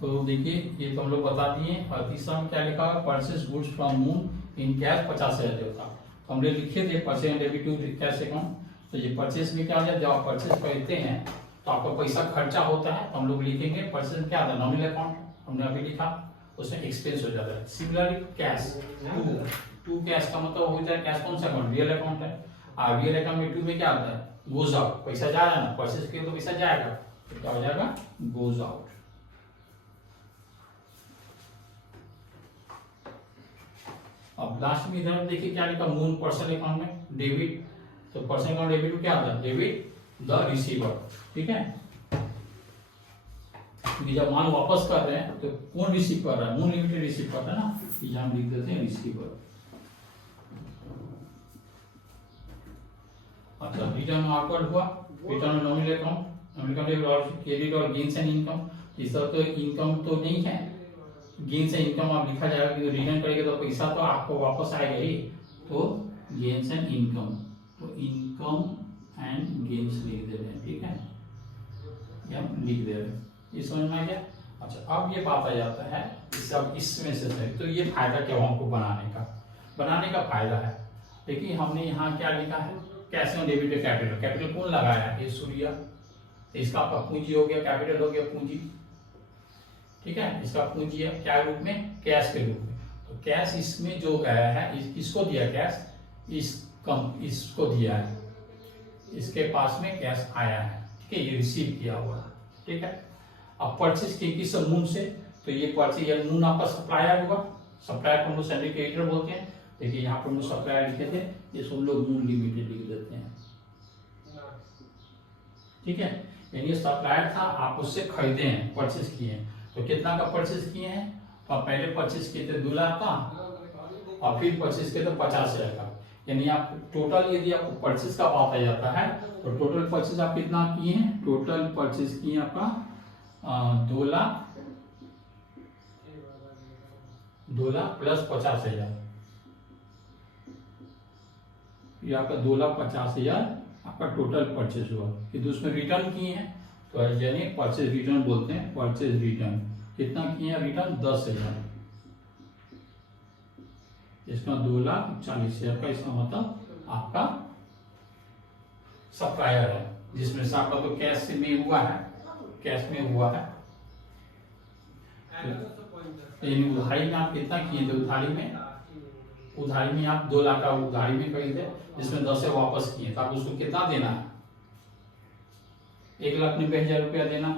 तो देखिए ये तो हम लोग बता दिए। और तीसरा में क्या लिखा है, purchase goods from Moon in cash 50,000 देता। तो हमने लिखे थे purchase debit to cash account. तो ये परचेज में क्या हो जाए, जब आप परचेज करते हैं तो आपका पैसा खर्चा होता है, तो हम लोग लिखेंगे परचेज में क्या आता है, नॉमिनल अकाउंट हमने अभी लिखा, उसमें एक्सपेंस हो जाता है। सिमिलरली कैश टू कैश का मतलब हो जाए कैश कौन सा अकाउंट, रियल अकाउंट है। और रियल अकाउंट में टू में क्या आता है, गोज आउट, पैसा जा रहा है ना, परचेज के तो पैसा जाएगा, तो क्या हो जाएगा, गोज आउट। अब लास्ट में इधर देखिए क्या लिखा, मून पर्सनल अकाउंट में डेबिट। तो पर्सनल अकाउंट डेबिट में क्या आता है, डेबिट द रिसीवर। ठीक है, क्योंकि जब माल वापस कर रहे हैं तो कौन रिसीव कर रहा है, मून लिमिटेड रिसीव कर रहा है ना, ये हम लिख देते हैं रिसीवर। अच्छा, रिटर्न आउटवर्ड हुआ, return nominal account, nominal account और क्रेडिट और गेन्स एंड इनकम। इस तरह तो इनकम तो नहीं है, गेन्स एंड इनकम आप लिखा जाएगा कि रिटर्न करेंगे तो पैसा तो आपको वापस आएगा ही, तो गेन्स एंड इनकम, तो इनकम एंड गेन्स लिख दे रहे हैं। ठीक है, ये हम लिख दे रहे हैं, ये समझ में आ गया। अच्छा, अब ये बात आ जाता है सब इसमें से सही, तो ये फायदा क्या हमको बनाने का फायदा है। देखिए हमने यहाँ क्या लिखा है, cash on debit capital, capital कौन लगाया है, ये सूर्या, तो इसका आपका पूंजी हो गया, कैपिटल हो गया पूंजी। ठीक है, इसका पूंजी है क्या रूप में, कैश के रूप में। तो कैश इसमें जो गया है, किसको दिया कैश, इसको दिया है, इसके पास में कैश आया है। ठीक है, ये रिसीव किया हुआ। ठीक है, अब परचेज किस मून से, तो ये परचेज मून आपका सप्लायर होगा, सप्लायर को हम लोग सैलरी क्रेडिटर बोलते हैं। देखिए यहाँ पर हम लोग सप्लायर लिखे थे, ये सब लोग मून लिमिटेड लिख देते हैं। ठीक है, यानी सप्लायर था, आप उससे खरीदे हैं, परचेज किए हैं। तो कितना का परचेज किए हैं, तो आप पहले परचेज किए थे 2 लाख का, और फिर परचेज किए थे 50,000 का। यानी आप टोटल यदि आपको परचेज का बात आ जाता है, तो टोटल परचेज आप कितना किए हैं, टोटल परचेज किए आपका 2 लाख प्लस 50,000, ये आपका 2,50,000 आपका टोटल परचेज हुआ। कि उसमें रिटर्न किए हैं, तो यानी परचेज रिटर्न बोलते हैं, परचेज रिटर्न कितना किए हैं, रिटर्न 10,000, इसका 2,40,000 का, इसका मतलब आपका सप्लायर है, जिसमें से आपका तो कैश में हुआ है, कैश में हुआ है। यानी उधारी में आप कितना किए थे, उधारी में आप 2 लाख का उधारी में खरीदे, जिसमें 10 से वापस किए, तो आप उसको कितना देना है, 1,90,000 रुपया देना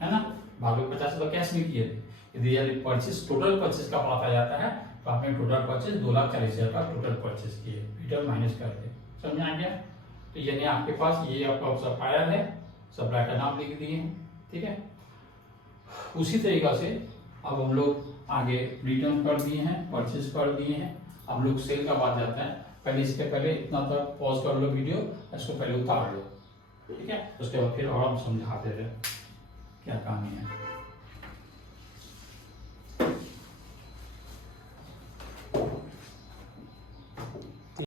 है ना, भागे 50 तो कैश में किए थे। यदि परचेज टोटल परचेज का बात आ जाता है, तो आपने टोटल परचेज 2,40,000 का टोटल परचेज किए, रिटर्न माइनस करके। समझ में आ गया। तो यानी आपके पास ये आपका सप्लायर है, सप्लायर का नाम लिख दिए। ठीक है, उसी तरीका से अब हम लोग आगे रिटर्न कर दिए हैं, परचेज कर दिए हैं, अब लोग सेल का बात जाता है। पहले इसके पहले इतना तक पॉज कर लो वीडियो, इसको पहले उतार लो। ठीक है, उसके बाद फिर और हम समझाते रहे क्या काम है।